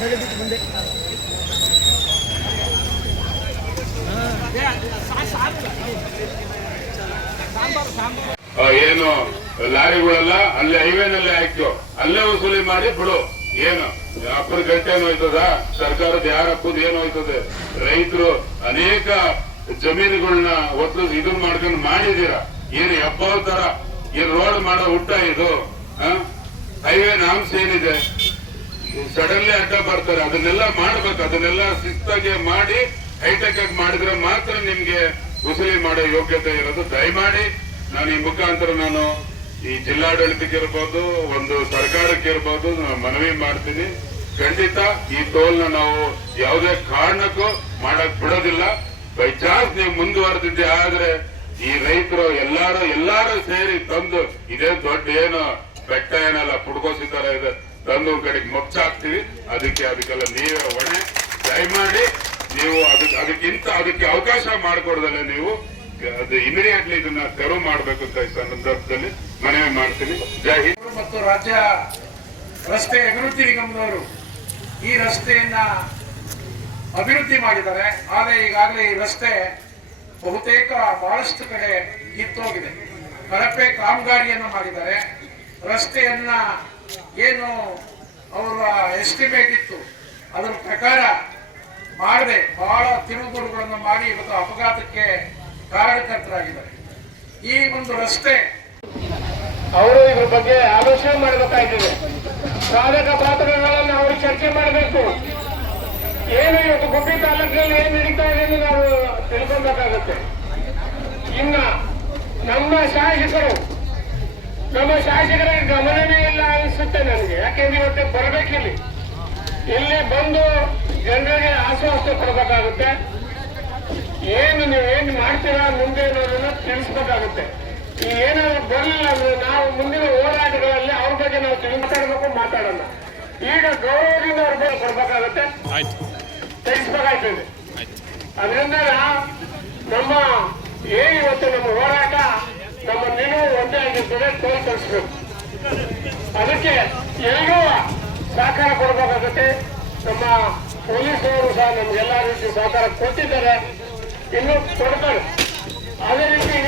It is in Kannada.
ಬಿಟ್ಟು ಮುಂದೆ ಏನು, ಲಾರಿಗಳೆಲ್ಲ, ಅಲ್ಲೇ ಹೈವೇನಲ್ಲೇ ಆಯ್ತು. ಅಲ್ಲೇ ವಸೂಲಿ ಮಾಡಿ ಬಿಡು ಏನು ಅಪ್ಪರ ಗಂಟೆ ಹೋಯ್ತದ ಸರ್ಕಾರದ ಯಾರ ಹಕ್ಕದ ಏನು ಹೋಯ್ತದೆ ರೈತರು ಅನೇಕ ಜಮೀನುಗಳನ್ನ ಒತ್ತು ಇದನ್ ಮಾಡ್ಕೊಂಡು ಮಾಡಿದೀರ. ಏನು ಹಬ್ಬ ತರ? ಏನ್ ರೋಡ್ ಮಾಡೋ ಹುಟ್ಟ ಇದು? ಹೈವೇ ನಾಮ್ಸ್ ಏನಿದೆ? ಸಡನ್ಲಿ ಅಡ್ಡ ಬರ್ತಾರೆ ಅದನ್ನೆಲ್ಲ ಮಾಡ್ಬೇಕು. ಅದನ್ನೆಲ್ಲ ಶಿಸ್ತಾಗಿ ಮಾಡಿ, ಹೈಟೆಕ್ ಆಗಿ ಮಾಡಿದ್ರೆ ಮಾತ್ರ ನಿಮ್ಗೆ ವಸೂಲಿ ಮಾಡೋ ಯೋಗ್ಯತೆ ಇರೋದು. ದಯಮಾಡಿ ನಾನು ಈ ಮುಖಾಂತರ ನಾನು ಈ ಜಿಲ್ಲಾಡಳಿತಕ್ಕೆ ಇರ್ಬೋದು, ಒಂದು ಸರ್ಕಾರಕ್ಕೆ ಇರ್ಬೋದು ಮನವಿ ಮಾಡ್ತೀನಿ. ಖಂಡಿತ ಈ ತೋಲ್ನ ನಾವು ಯಾವುದೇ ಕಾರಣಕ್ಕೂ ಮಾಡಕ್ ಬಿಡೋದಿಲ್ಲ. ಬೈ ಚಾನ್ಸ್ ನೀವು ಮುಂದುವರೆದಿದ್ದೆ, ಆದ್ರೆ ಈ ರೈತರು ಎಲ್ಲಾರು ಎಲ್ಲಾರು ಸೇರಿ ತಂದು ಇದೇ ದೊಡ್ಡ ಏನು ಬೆಟ್ಟ ಏನಲ್ಲ ಪುಡ್ಕೋಸಿದ್ದಾರೆ ಇದೆ. ತಂದು ಒಂದ್ ಕಡೆಗೆ ಮೊಚ್ಚಾಕ್ತಿವಿ ಅದಕ್ಕೆ ಅದಕ್ಕೆಲ್ಲ ನೀವೇ ಹೊಣೆ ದಯಮಾಡಿ ನೀವು ಅದಕ್ಕೆ ಅದಕ್ಕಿಂತ ಅದಕ್ಕೆ ಅವಕಾಶ ಮಾಡಿಕೊಡ್ದಲ್ಲ ನೀವು. ಅದು ಇಮಿಡಿಯೇಟ್ಲಿ ಇದನ್ನ ತೆರವು ಮಾಡಬೇಕು ಅಂತ ಈ ಸಂದರ್ಭದಲ್ಲಿ ಮನವಿ ಮಾಡ್ತೀನಿ. ಜೈ ಹಿಂದ್. ಮತ್ತು ರಾಜ್ಯ ರಸ್ತೆ ಅಭಿವೃದ್ಧಿ ನಿಗಮದವರು ಈ ರಸ್ತೆಯನ್ನ ಅಭಿವೃದ್ಧಿ ಮಾಡಿದ್ದಾರೆ. ಆದರೆ ಈಗಾಗಲೇ ಈ ರಸ್ತೆ ಬಹುತೇಕ ಬಹಳಷ್ಟು ಕಡೆ ಕಿತ್ತೋಗಿದೆ. ಕಳಪೆ ಕಾಮಗಾರಿಯನ್ನು ಮಾಡಿದ್ದಾರೆ. ರಸ್ತೆಯನ್ನ ಏನು ಅವರ ಎಸ್ಟಿಮೇಟ್ ಇತ್ತು. ಅದರ ಪ್ರಕಾರ ಮಾಡದೆ ಬಹಳ ತಿರುಗುರುಗಳನ್ನು ಮಾಡಿ ಇವತ್ತು ಅಪಘಾತಕ್ಕೆ ಕಾರಣಕರ್ತರಾಗಿದ್ದಾರೆ ಈ ಒಂದು ರಸ್ತೆ ಅವರು ಇದ್ರ ಬಗ್ಗೆ ಆಲೋಚನೆ ಮಾಡಬೇಕಾಗಿದೆ ಸಾಧಕ ಪಾತ್ರಗಳನ್ನು ಅವರು ಚರ್ಚೆ ಮಾಡಬೇಕು. ಏನು ಇವತ್ತು ಗುಬ್ಬಿ ತಾಲೂಕಿನಲ್ಲಿ ಏನ್ ನಡೀತಾ ಇದೆ ಎಂದು ನಾವು ತಿಳ್ಕೊಬೇಕಾಗುತ್ತೆ. ಇನ್ನ ನಮ್ಮ ಶಾಸಕರು, ನಮ್ಮ ಶಾಸಕರ ಇಲ್ಲ ಅನಿಸುತ್ತೆ ನನಗೆ. ಯಾಕೆಂದ್ರೆ ಇವತ್ತು ಬರಬೇಕಿಲ್ಲಿ. ಇಲ್ಲಿ ಬಂದು ಜನರಿಗೆ ಆಶ್ವಾಸ ಕೊಡಬೇಕಾಗುತ್ತೆ. ಏನು ನೀವು ಏನ್ ಮಾಡ್ತೀರಾ ಮುಂದೆ ಅನ್ನೋದನ್ನ ತಿಳಿಸ್ಬೇಕಾಗುತ್ತೆ. ಈ ಏನಾದ್ರು ಬರಲಿಲ್ಲ ಅಂದ್ರೆ ನಾವು ಮುಂದಿನ ಹೋರಾಟಗಳಲ್ಲಿ ಅವ್ರ ಬಗ್ಗೆ ನಾವು ತಿಳಿ ಮಾತಾಡಬೇಕು ಮಾತಾಡೋಣ ಈಗ ಗೌರವದಿಂದ ಅವ್ರ ಬಗ್ಗೆ ಕೊಡ್ಬೇಕಾಗುತ್ತೆ. ತಿಳಿಸ್ಬೇಕಾಗ್ತದೆ ಅದರಿಂದ ನಮ್ಮ ಏನು ಇವತ್ತು ನಮ್ಮ ಹೋರಾಟ ನಮ್ಮ ನಿಲುವು ಒಂದೇ ಆಗಿರ್ತದೆ ತೋರ್ಪಡಿಸ್ಬೇಕು ಅದಕ್ಕೆ ಎಲ್ಲರೂ ಸಹಕಾರ ಕೊಡಬೇಕಾಗುತ್ತೆ. ನಮ್ಮ ಪೊಲೀಸರು ಸಹ ನಮ್ಗೆಲ್ಲ ರೀತಿ ಸಹಕಾರ ಕೊಟ್ಟಿದ್ದಾರೆ. ಇನ್ನೂ ಕೊಡ್ತಾರೆ. ಅದೇ ರೀತಿ